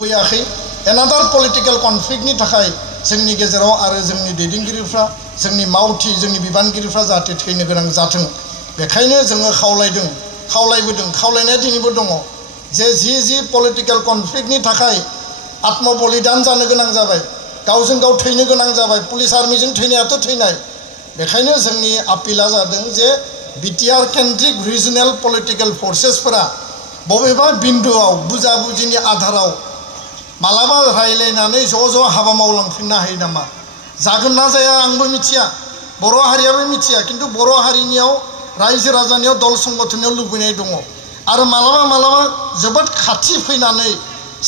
Another political conflict ni थाखाय जोंनि गेजेराव आरो जोंनि दैदेनगिरिफ्रा जोंनि मावथि जोंनि बिबानगिरिफ्रा जाहाथे थैनो गोनां जाथों बेखायनो जोङो खावलायबोदों खावलायनाया दिनैबो दङ जे जि political conflict नि थाखाय आत्म बलिदान जानो गोनां जाबाय गावजों गाव थैनो गोनां जाबाय पुलिस आर्मिजों थैनायाथ' थैनाय बेखायनो जोंनि आपिला जादों जे बिटिआर केन्ट्रिक रिजनेल पलिटिकल फोर्सेसफोरा बबेबा बिन्दुआव बुजाबुजिनि आधाराव मालाबा रायलायनानै ज' हाबा मावलांफिननो हायो नामा जागोन ना जाया आंबो मिथिया बर' हारियाबो मिथिया किन्तु बर' हारिनियाव रायजो राजानियाव दल संगठननियाव लुबैनाय दङ आरो मालाबा जोबोद खाथि फैनानै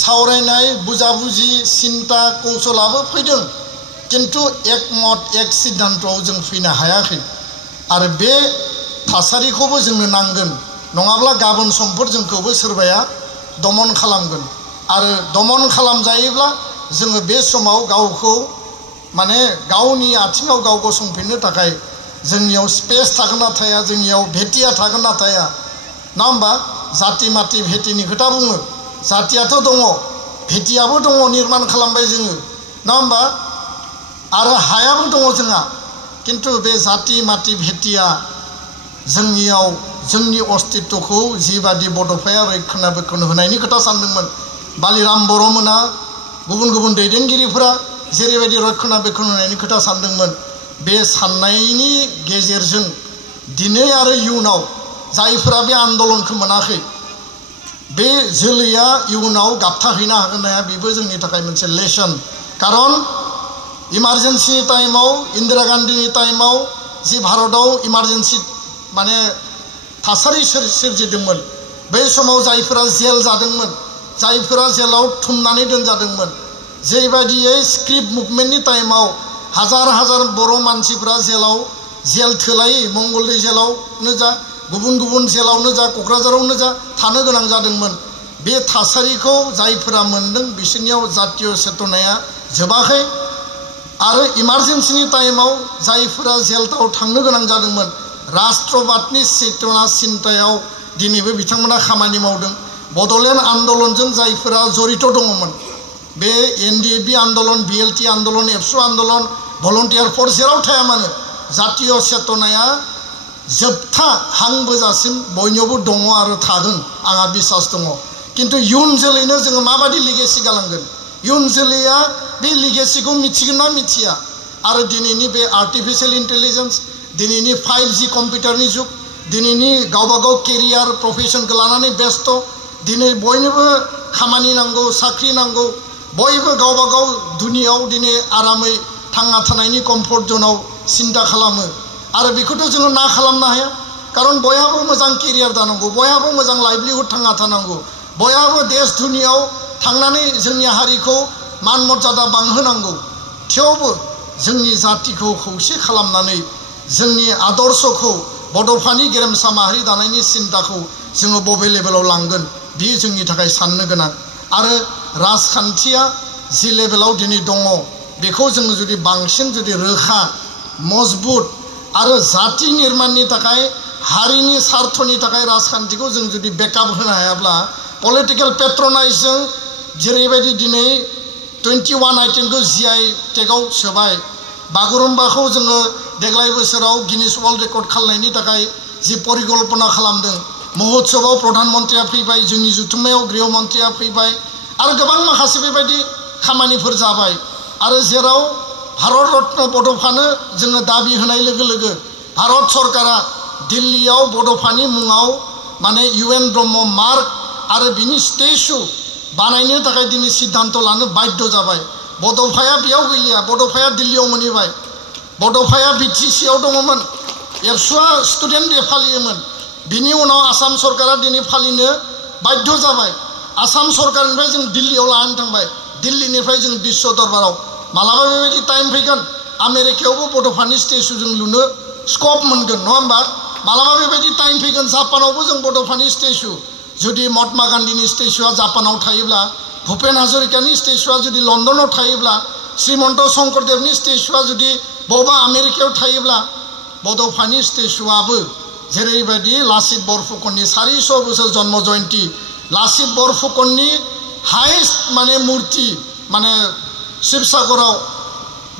सावरायनाय बुजाबुजि सिन्ता कौशलाबो फैदों किन्तु एकमत एक सिद्धान्तआव जों फैनो हायाखै आरो बे थासारिखौबो जोंनो नांगोन नङाब्ला गाबोन समफोर जोंखौबो सोरबाया दमन खालामगोन आरो दमन खालामजायोब्ला जोङो बे समाव गावखौ माने गावनि आथिङाव गाव गसंफिननो थाखाय जोंनियाव स्पेस थागोन ना थाया जोंनियाव भेटिया थागोन ना थाया ना होमबा जाति माति भेटिनि खोथा बुङो जातियाथ' दङ भेटियाबो दङ निर्माण खालामबाय जोङो ना होमबा आरो हायाबो दङ जोंहा किन्तु बे जाति माति भेटिया जोंनियाव जोंनि अस्तित्वखौ जिबादि बड'फाया रैखानाबेक्षन होनायनि खोथा सानदोंमोन बालिराम बर'मोना गुबुन दैदेनगिरिफोरा जेरैबायदि रैखानाबेक्षन होनायनि खोथा सानदोंमोन बे साननायनि गेजेरजों दिनै आरो इयुनाव जायफोरा बे आन्दलनखौ मोनाखै बे जोलैया इयुनाव गाबथाहैनो हागोन हाया बेबो जोंनि थाखाय मोनसे लेसन कारन इमारजेन्सि टाइमाव इन्दिरा गान्धीनि टाइमाव जि भारतआव इमारजेन्सि माने थासारि सोरजिदोंमोन बै समाव जायफोरा जेल जादोंमोन जायफोरा जेलाव थुमनानै दोनजादोंमोन जेबायदियै स्क्रिप्ट मुभमेन्टनि टाइमाव हाजार बर' मानसिफोरा जेल थोलायै मंगलदै जेलावनो जा गुबुन जेलावनो जा क'क्राझारावनो जा थानो गोनां जादोंमोन बे थासारिखौ जायफोरा मोनदों बिसोरनियाव जातीय चेतनाया जोबाखै आरो इमारजेन्सिनि टाइमाव जायफोरा जेलआव थांनो गोनां जादोंमोन राष्ट्रबादनि चेतना सिन्तायाव दिनैबो बिथांमोना खामानि मावदों बड'लेण्ड आन्दलनजों जायफोरा जड़ित दङमोन बे एनडिएफबि आन्दलन बिएलटि आन्दलन एबसु आन्दलन भलन्टियार फर्स जेराव थाया मानो जातीय चेतनाया जोबथा हां बोजासिम बयनियावबो दङ आरो थागोन आंहा बिसास दङ किन्तु इयुन जोलैनो जोङो माबादि लिगेसि गालांगोन इयुन जोलैया बे लिगेसिखौ मिथिगोन ना मिथिया आरो दिनैनि बे आर्टिफिशियेल इन्टेलिजेन्स दिनैनि 5G कम्पिउटारनि जुग दिनैनि गावबागाव केरियार प्रफेसनखौ लानानै बेस्थ दिनै बयनोबो खामानि नांगौ साख्रि नांगौ बयबो गावबागाव दुनियाव दिनै आरामै थांना थानायनि कम्फर्ट जनाव सिन्ता खालामो आरो बेखौथ' जोङो ना खालामनो हाया कारन बयहाबो मोजां केरियार दानांगौ बयहाबो मोजां लाइभलिहुड थांना थानांगौ बयहाबो देश दुनियाव थांनानै जोंनि हारिखौ मान मर्यादा बांहोनांगौ थेवबो जोंनि जातिखौ खौसे खालामनानै जोंनि आदर्शखौ बड'फानि गेरेमसा माहारि दानायनि सिन्ताखौ जोङो बबे लेभेलाव लांगोन बे जोंनि थाखाय साननो गोनां आरो राजखान्थिया जि लेभेलाव दिनै दङ बेखौ जोङो जुदि बांसिन जुदि रोखा मजबुत आरो जाति निर्माणनि थाखाय हारिनि स्वार्थनि थाखाय राजखान्थिखौ जों जुदि बेकआप होनो हायाब्ला पलिटिकल पेट्रनाइजजों जेरैबायदि दिनै 21 आइटेमखौ GI टेगआव सोबाय बागुरुम्बाखौ जोङो देग्लाय बोसोराव गिनिस वर्ल्ड रेकर्ड खालामनायनि थाखाय जि परिकल्पना खालामदों महोत्सवआव प्रधान मन्त्रिया फैबाय जोंनि जुथुम्मायाव गृह मन्त्रिया फैबाय आरो गोबां माखासे बेबायदि खामानिफोर जाबाय आरो जेराव भारत रत्न बड'फानो जोङो दाबि होनाय लोगो लोगो भारत सरकारा दिल्लीयाव बड'फानि मुङाव माने UN ब्रह्म मार्क आरो बिनि स्टेचु बानायनो थाखाय दिनै सिद्धान्त लानो बाध्य जाबाय बड'फाया बेयाव गैलिया बड'फाया दिल्लीयाव मोनहैबाय बड'फाया BTC आव दङमोन एबसुआ स्टुडेन्ट डे फालियोमोन बिनि उनाव आसाम सरकारा दिनै फालिनो बाध्य जाबाय आसाम सरकारनिफ्राय जों दिल्लीयाव लानानै थांबाय दिल्लीनिफ्राय जों विश्व दरबाराव मालाबा बेबायदि टाइम फैगोन आमेरिकायावबो बड'फानि स्टेचु जों लुनो स्कप मोनगोन नङा होमबा मालाबा बेबायदि टाइम फैगोन जापानावबो जों बड'फानि स्टेचु जुदि महात्मा गान्धीनि स्टेचुआ जापानाव थायोब्ला भुपेन हाजरिकानि स्टेचुआ जुदि लण्डनाव थायोब्ला श्रीमन्त शंकरदेवनि स्टेचुआ जुदि बबेबा आमेरिकायाव थायोब्ला बड'फानि स्टेचुआबो जेरैबायदि लाचित बरफुकननि 400 बोसोर जन्म जयन्ती लाचित बरफुकननि हाइस्ट माने मूर्ति माने शिवसागराव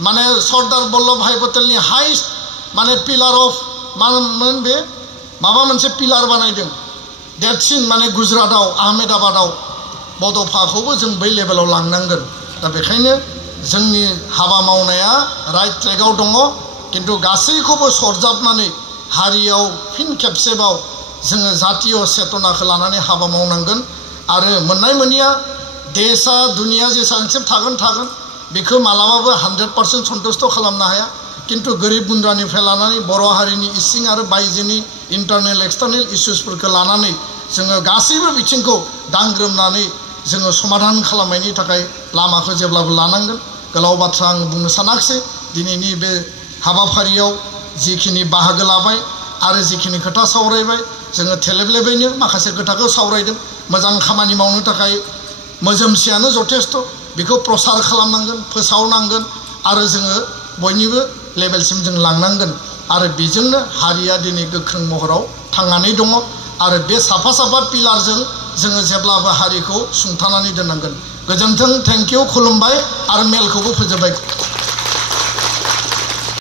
माने सरदार वल्लभ भाई पटेलनि हाइस्ट माने पिलार अफ मामोन बे माबा मोनसे पिलार बानायदों देरसिन माने गुजरातआव आहमेदाबादाव बड'फाखौबो जों बै लेभेलाव लांनांगोन दा बेखायनो जोंनि हाबा मावनाया राइट ट्रेकआव दङ किन्तु गासैखौबो सरजाबनानै हारियाव फिन खेबसेबाव जोङो जातीय चेतनाखौ लानानै हाबा मावनांगोन आरो मोननाय मोनिया देशा दुनिया जेसेबांसिम थागोन बेखौ मालाबाबो 100% सन्तुष्ट खालामनो हाया किन्तु गोरिब गुन्द्रानिफ्राय लानानै बर' हारिनि इसिं आरो बायजोनि इन्टारनेल एक्सटारनेल इस्युसफोरखौ लानानै जोङो गासैबो बिथिंखौ दांग्रोमनानै जोङो समाधान खालामनायनि थाखाय लामाखौ जेब्लाबो लानांगोन गोलाव बाथ्रा आं बुंनो सानाखिसै दिनैनि बे हाबाफारियाव जिखिनि बाहागो लाबाय आरो जिखिनि खोथा सावरायबाय जोङो थेलेबलेबैनो माखासे खोथाखौ सावरायदों मोजां खामानि मावनो थाखाय मोजोमसेयानो जथेस्थ बेखौ प्रसार खालामनांगोन फोसावनांगोन आरो जोङो बयनिबो लेभेलसिम जों लांनांगोन आरो बेजोंनो हारिया दिनै गोख्रों महराव थांनानै दङ आरो बे साफा पिलारजों जोङो जेब्लाबो हारिखौ सुंथानानै दोननांगोन गोजोन्थों थेंक इउ खुलुमबाय आरो मेलखौबो फोजोबबाय